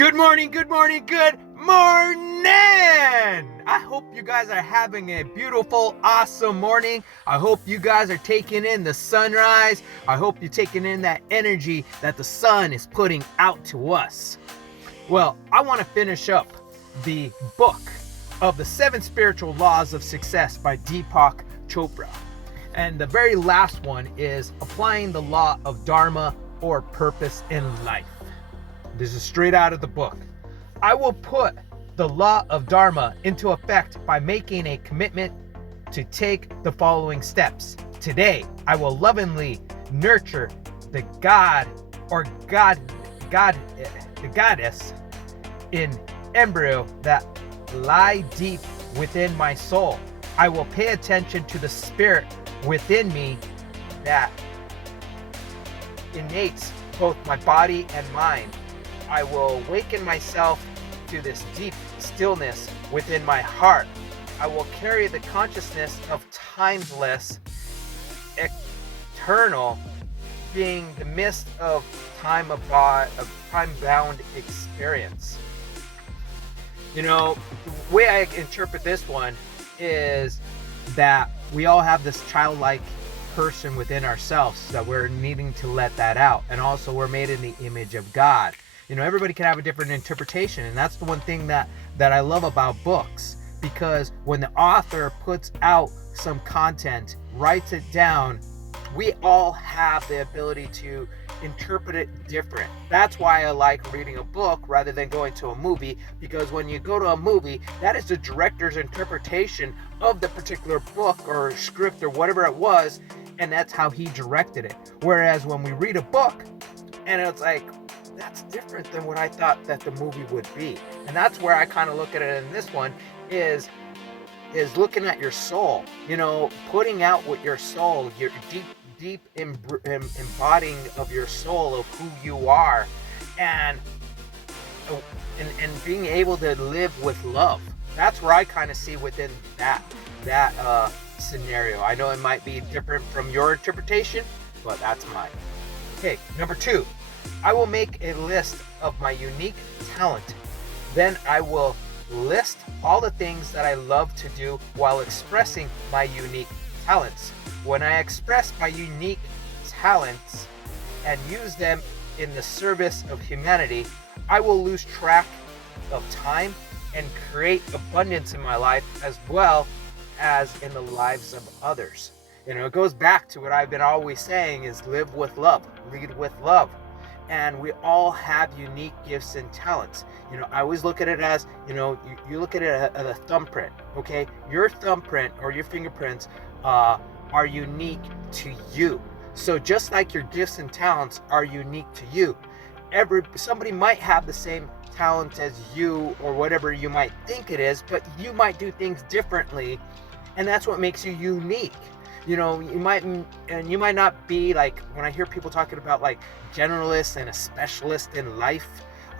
Good morning, good morning, good morning! I hope you guys are having a beautiful, awesome morning. I hope you guys are taking in the sunrise. I hope you're taking in that energy that the sun is putting out to us. Well, I want to finish up the book of the 7 Spiritual Laws of Success by Deepak Chopra. And the very last one is applying the law of Dharma or purpose in life. This is straight out of the book. I will put the law of Dharma into effect by making a commitment to take the following steps. Today, I will lovingly nurture the goddess in embryo that lie deep within my soul. I will pay attention to the spirit within me that innates both my body and mind. I will awaken myself to this deep stillness within my heart. I will carry the consciousness of timeless, eternal, being the midst of time-bound experience. You know, the way I interpret this one is that we all have this childlike person within ourselves that we're needing to let that out. And also we're made in the image of God. You know, everybody can have a different interpretation, and that's the one thing that I love about books, because when the author puts out some content, writes it down, we all have the ability to interpret it different. That's why I like reading a book rather than going to a movie, because when you go to a movie, that is the director's interpretation of the particular book or script or whatever it was, and that's how he directed it. Whereas when we read a book, and it's like, that's different than what I thought that the movie would be. And that's where I kind of look at it in this one, is looking at your soul, you know, putting out with your soul, your deep embodying of your soul, of who you are, and being able to live with love. That's where I kind of see within that scenario. I know it might be different from your interpretation, but that's mine. Okay, number 2. I will make a list of my unique talent. Then I will list all the things that I love to do while expressing my unique talents. When I express my unique talents and use them in the service of humanity, I will lose track of time and create abundance in my life as well as in the lives of others. You know, it goes back to what I've been always saying, is live with love, lead with love. And we all have unique gifts and talents. You know, I always look at it as, you know, you look at it as a thumbprint, okay? Your thumbprint or your fingerprints are unique to you. So just like your gifts and talents are unique to you, somebody might have the same talent as you or whatever you might think it is, but you might do things differently, and that's what makes you unique. You know, you might not be like, when I hear people talking about like generalists and a specialist in life,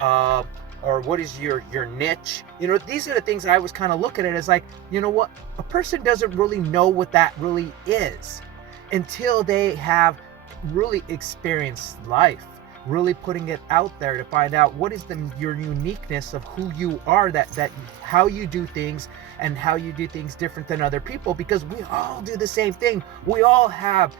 or what is your niche, you know, these are the things that I was kind of looking at as like, you know what, a person doesn't really know what that really is until they have really experienced life, really putting it out there to find out what is your uniqueness of who you are, that how you do things and how you do things different than other people, because we all do the same thing. We all have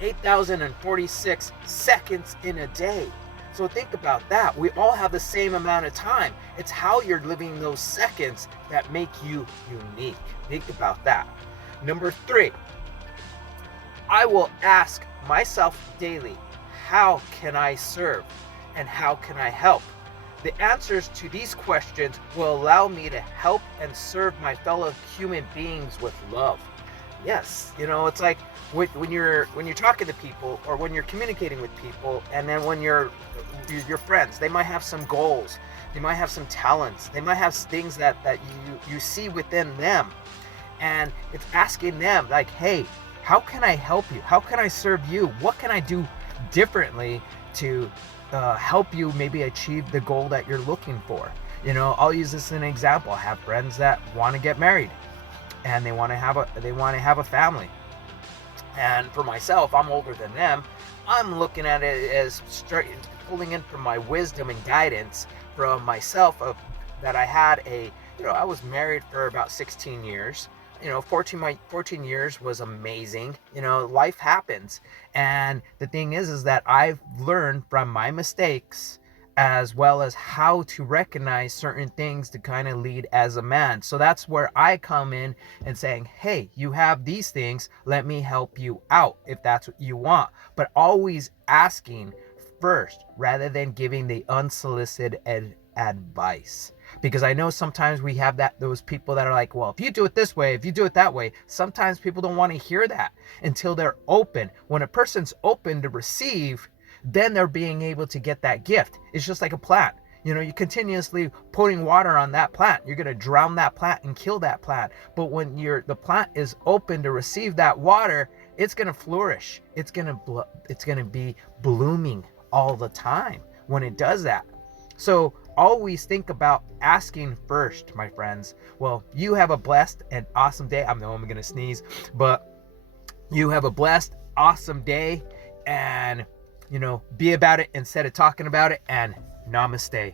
8,046 seconds in a day. So think about that. We all have the same amount of time. It's how you're living those seconds that make you unique. Think about that. Number 3, I will ask myself daily, how can I serve and how can I help? The answers to these questions will allow me to help and serve my fellow human beings with love. Yes, you know, it's like when you're talking to people, or when you're communicating with people, and then when your friends, they might have some goals, they might have some talents, they might have things that you see within them, and it's asking them like, hey, how can I help you? How can I serve you? What can I do differently to help you maybe achieve the goal that you're looking for? You know, I'll use this as an example. I have friends that want to get married and they want to have a family, And for myself, I'm older than them. I'm looking at it as pulling in from my wisdom and guidance from myself of that I had I was married for about 16 years. 14 years was amazing. Life happens. And the thing is that I've learned from my mistakes as well as how to recognize certain things to kind of lead as a man. So that's where I come in and saying, hey, you have these things, let me help you out if that's what you want. But always asking first rather than giving the unsolicited advice. Because I know sometimes we have those people that are like, well, if you do it this way, if you do it that way, sometimes people don't want to hear that until they're open. When a person's open to receive, then they're being able to get that gift. It's just like a plant. You're continuously putting water on that plant. You're going to drown that plant and kill that plant. But when the plant is open to receive that water, it's going to flourish. It's going to be blooming all the time when it does that. So always think about asking first, my friends. Well, you have a blessed and awesome day. I know I'm going to sneeze, but you have a blessed, awesome day, and be about it instead of talking about it, and namaste.